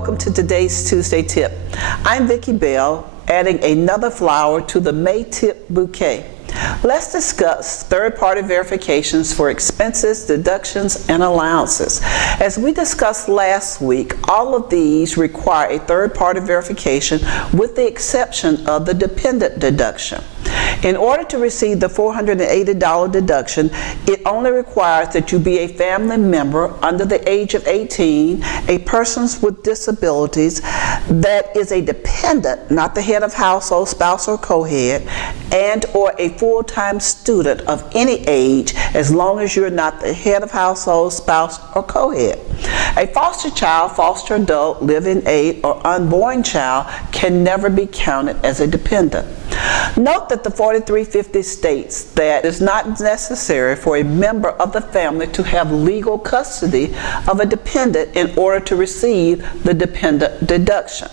welcome to today's Tuesday tip. I'm Vicki Bell, adding another flower to the May tip bouquet. Let's discuss third-party verifications for expenses, deductions, and allowances. As we discussed last week, all of these require a third-party verification with the exception of the dependent deduction. In order to receive the $480 deduction, it only requires that you be a family member under the age of 18, a person with disabilities that is a dependent, not the head of household, spouse, or co-head, and or a full-time student of any age, as long as you're not the head of household, spouse, or co-head. A foster child, foster adult, live-in aid, or unborn child can never be counted as a dependent. Note that the 4350 states that it is not necessary for a member of the family to have legal custody of a dependent in order to receive the dependent deduction.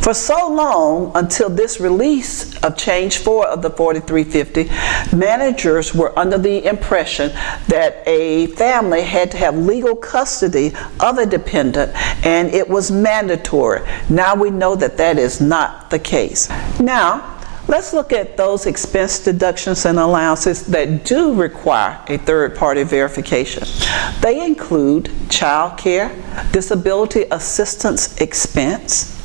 For so long, until this release of Change 4 of the 4350, managers were under the impression that a family had to have legal custody of a dependent and it was mandatory. Now we know that that is not the case. Now, let's look at those expense deductions and allowances that do require a third-party verification. They include child care, disability assistance expense,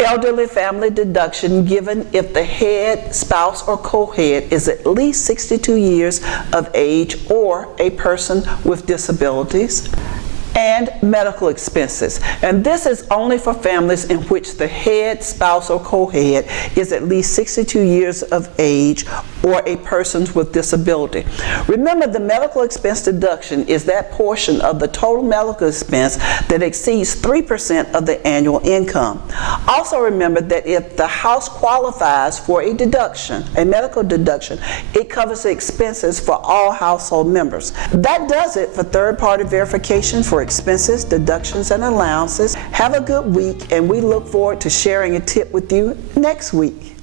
elderly family deduction given if the head, spouse, or co-head is at least 62 years of age or a person with disabilities, and medical expenses. And this is only for families in which the head, spouse, or co-head is at least 62 years of age or a person with disability. Remember, the medical expense deduction is that portion of the total medical expense that exceeds 3% of the annual income. Also remember that if the house qualifies for a deduction, a medical deduction, it covers the expenses for all household members. That does it for third-party verification for expenses, deductions, and allowances. Have a good week, and we look forward to sharing a tip with you next week.